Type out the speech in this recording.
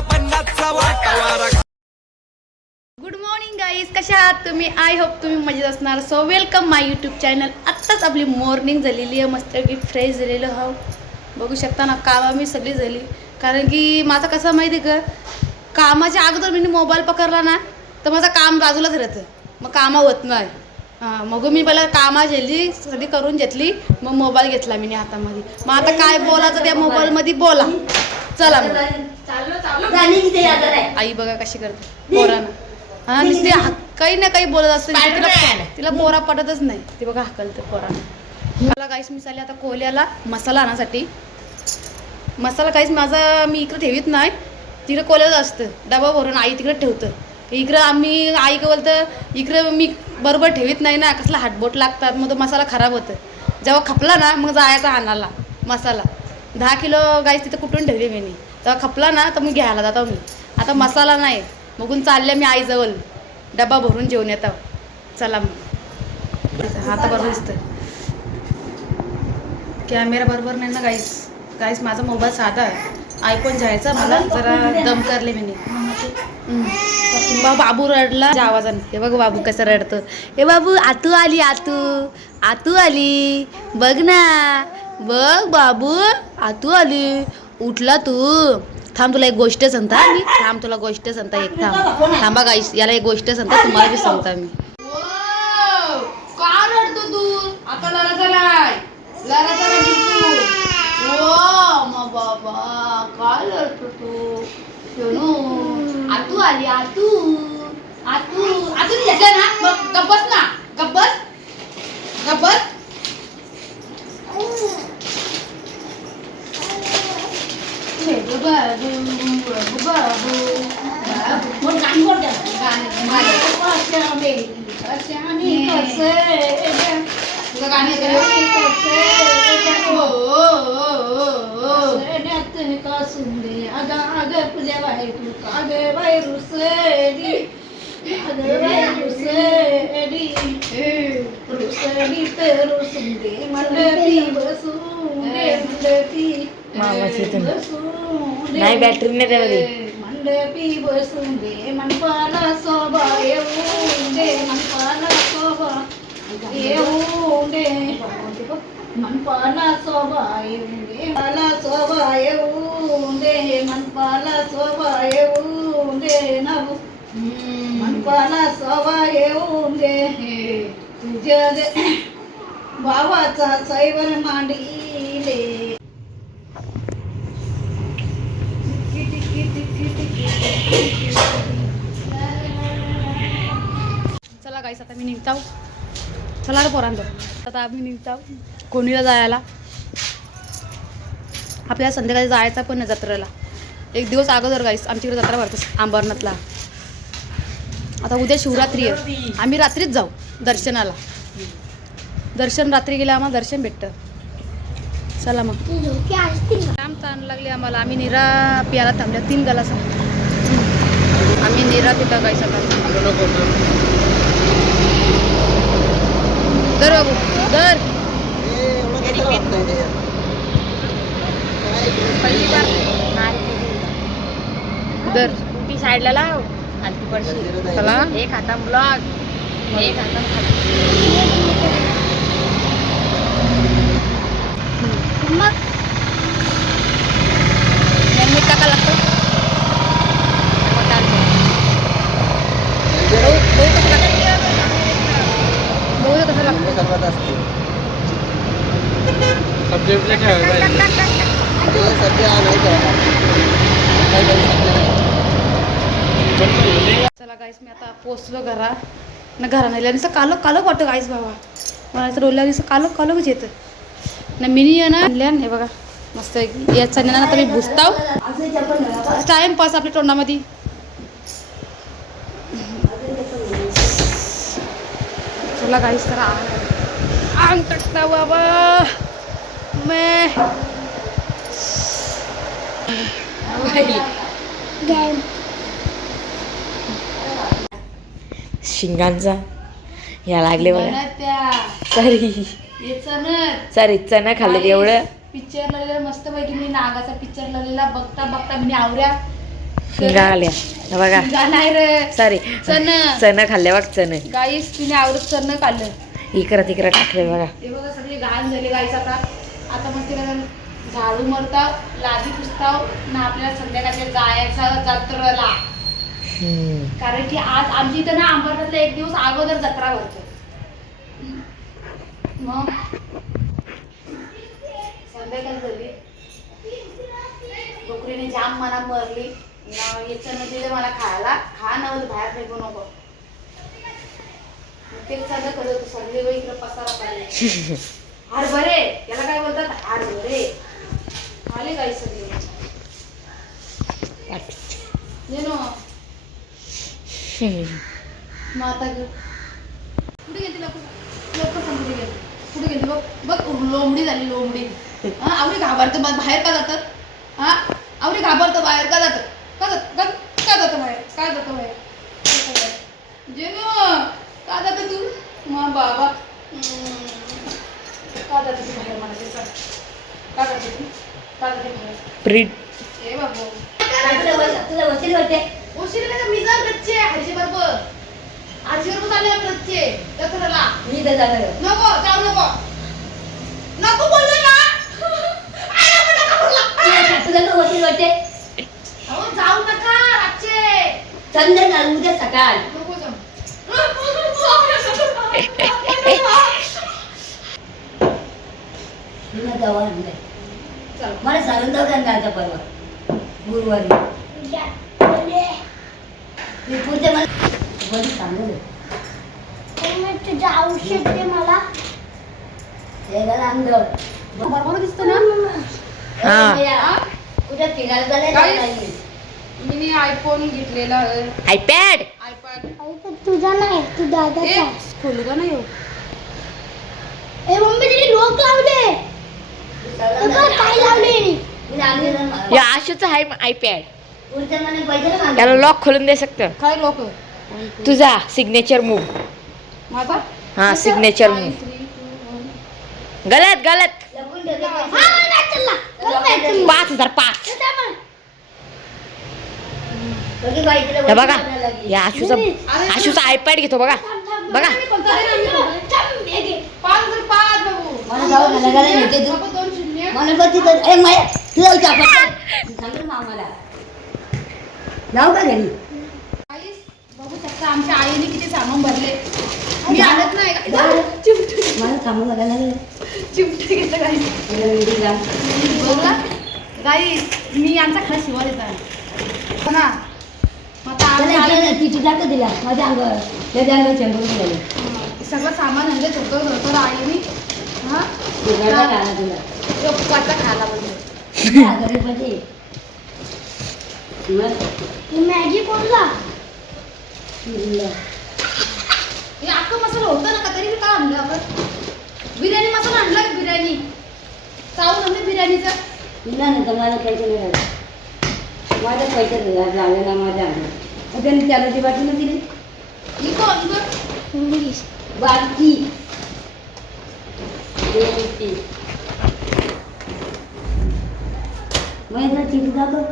पन्नासचा पन्नासचा good morning guys कशा आहात तुम्ही? आय होप तुम्ही मजेत असणार. So welcome my YouTube channel आत्ताच आपली मॉर्निंग झालेली आहे. मस्तपैकी फ्रेश झालेलं हो बघू शकता ना कामा मी सगळी झाली. कारण की माझं कसं माहिती आहे का? कामाच्या अगोदर मी मोबाईल पकडला ना तर माझं काम बाजूलाच राहतं. मग कामं होत नाही. हां मग मी पहिला कामा झाली सगळी करून घेतली मग मोबाईल घेतला मी हातामध्ये. मग आता काय बोलायचं त्या मोबाईलमध्ये बोला. चला मग. आई बघा कशी करते. पोरानं. हा नुसती हा- काही ना काही बोलत असते. तिला तिला पोरा पटतच नाही. ती बघा हकलते पोरानं. मला काहीच मी चालले आता कोल्याला मसाला आणण्यासाठी मसाला काहीच माझा मी इकडे ठेवीत नाही. तिकडे कोल्याला असतं. डबा भरून आई तिकडे ठेवतं. इकडं आम्ही आई बोलतं इकडं मी बरोबर ठेवीत नाही ना. कसला हाटबोट लागतात मग तो मसाला खराब होतं. जेव्हा खपला ना मग जायचा आणायला मसाला. दहा किलो गाईस तिथं कुठून ठेवली मी. तेव्हा खपला ना तर मग घ्यायला जातो मी आता मसाला नाही बघून चालले मी आईजवळ. डबा भरून जेवण येतो. चला मग. आता बरोबर दिसतं कॅमेरा बरोबर नाही ना गाईस गाईस माझा मोबाईल साधा आहे. आयफोन जायचा मला जरा दम करले मी बा बाबू रडला. ज्या हे बघ बाबू कसं रडतं हे बाबू आतू आली आतू. आतू आली. बघ ना. बघ बाबू. आतू आली. उठला तू. थांब तुला एक गोष्ट सांगता. मी थांब तुला गोष्ट सांगता. एक थांब. थांबा गाईस याला एक गोष्ट सांगता. तुम्हाला बी सांगता मी. बाबा. काय तू? आतू आली आतू. आतू. आतू ना? मग गप्पस ना. गप्पस गप्पस बाबू बाबू बाबू मग गाणं कोण तुझं गाणं येतं हो, हो, हो, हो, हो. नाही बॅटरी नाही त्यामध्ये मंडपी बसून दे मनपाला सोबा येऊन दे मनपाला सोबा येऊन दे मनपाला सोबा येऊन दे मला सोबा येऊन दे मनपाला सोबा येऊन दे नव मनपाला सोबा येऊन दे तुझ्या दे भावाचा सैवर मांडीले आम्ही निघताव. चला रे पोरांत आता आम्ही निघताव. कोणीला जायला? आपल्याला संध्याकाळी जायचा पण आहे जत्रेला. एक दिवस अगोदर गाईस आमच्याकडे जत्रा भरतेस अंबरनाथला. आता उद्या शिवरात्री आहे. आम्ही रात्रीच जाऊ दर्शनाला. दर्शन रात्री गेलं आम्हाला दर्शन भेटतं. चला मग. काम ताण लागले आम्हाला. आम्ही निरा पियाला थांबल्या. तीन गलास आम्ही. निरा पिता गाईस आता. दर बाबू दर. दर. ती साईडला लाव. खालती पडशी. चला. एक हाता ब्लॉग एक हाता मीठ टाका मग कसं लागतं कसं लागतं चला गाईस मी आता पोचलो घरा. ना घरा नाही आणि कालो कालो वाटतं गाईस बाबा. मला तर रोल्या कालोच येतं. ना मिनी आहे ना आणल्यान हे बघा. मस्त आहे. या चण्याला आता मी भुसताव. टाइमपास आपल्या तोंडामध्ये. चला गाईस आंग टाकता बाबा मैं. शिंगांचा. या लागले बघा. सॉरी. सॉरी चणा खाल्लं एवढं. पिक्चर लागलेला मस्त पैकी मी नागाचा पिक्चर लागलेला बघता बघता मी आवऱ्या. शिंगा आल्या. बघा. नाही रे. सॉरी. चण चण खाल्ले बघ चण गाईस तिने आवडत चण खाल्लं. इकडं तिकडं टाकले बघा. ते बघा सगळी घाण झाली गाईस आता. आता मस्त काय झाडू मरताव लादी पुसताव ना आपल्याला संध्याकाळच्या जायचं जत्रेला. कारण की आज आमची इथं ना अंबरनाथला एक दिवस अगोदर जत्रा भरते मग संध्याकाळ झाली. डोकरीने जाम मना मरली. याचं दिलं मला खायला खा नव्हतं बाहेर फेकू नको. ते तेच करत होतं. सगळे वेळ पसारा हरभरे. याला काय बोलतात? हरभरे. आले काय सगळे? ये आता ग- कुठे गेली लोक लोक सांग कुठे गेली कुठे गेली? बघ बघ लोंबडी झाली लोंबडी. हा आवडी घाबरतं. बाहेर का जातात? हा आवडी घाबरतं बाहेर का जातं का जात का का जातं बाहेर? का जातं बाहेर काय करायचं? जेनू का जातं तू मग बाबा. का जाते तू बाहेर मला ते सांग. का जाते तू का जाते बाहेर? ए बाबू. तुला वचील वाटते? उशीर नाही का? मी जात रच्चे हरशी बरोबर हरशी बरोबर चालले रच्चे जत्राला मी तर जाणार नको जाऊ नको. नको बोललो ना. आय, नको, नका बोलला. तुला तर वचील वाटते? अहो जाऊ नका रातचे संध्याकाळ उद्या सकाळ. नको जाऊ. दवा आणलाय चल. मला सांगून जाऊ का परवा गुरुवारी. मी पुढच्या मला बरी सांगू तुझं औषध दे मला. बरोबर दिसतं ना? कुठे फिरायला मी आयफोन घेतलेला आयपॅड आयपॅड तुझा नाही तू ए दादाचा. खोलू का नाही हो? ए मम्मी तिने लोक लावले अगं, काय लावले मी आणलेलं ना. या आशूचा आहे आयपॅड. त्याला लॉक खोलून दे काय लोक तुझा सिग्नेचर मूव माझा? हा सिग्नेचर मूव. गलत गलत. हा पाच हजार पाच. बघी. या आशूचा आशूचा आयपॅड घेतो बघा. बघा. जाऊ तू पण तिथं ए माया तुला चापट सांग ना मामाला. जाऊ का घरी? बघू शकता आमच्या आईने किती सामान भरले. मी आणत नाही? जाऊ. चिमटे मला नका ना चिमटे घेतलं काही. बघा मी खरं हो ना? मग तिची टाकत दिला. माझ्या त्याच्या सगळं सामान आणलं धोतर आईने. हा? तुला. गप्पाचा हजार रुपयाचे मग? ही मॅगी कोणला. हे अख्खं मसाला होतं ना का? तरी काय आणलं आपण? बिर्याणी मसाला आणला का बिर्याणी? चावून आणलं बिर्याणीचा? दिला ना तर मला पैसे नाही माझ्या पैसे लागले ना माझ्या मग त्यांनी त्याला ती बाटली ना दिली? ही कोण गं? વૈદ્ય ચીટ દાખલ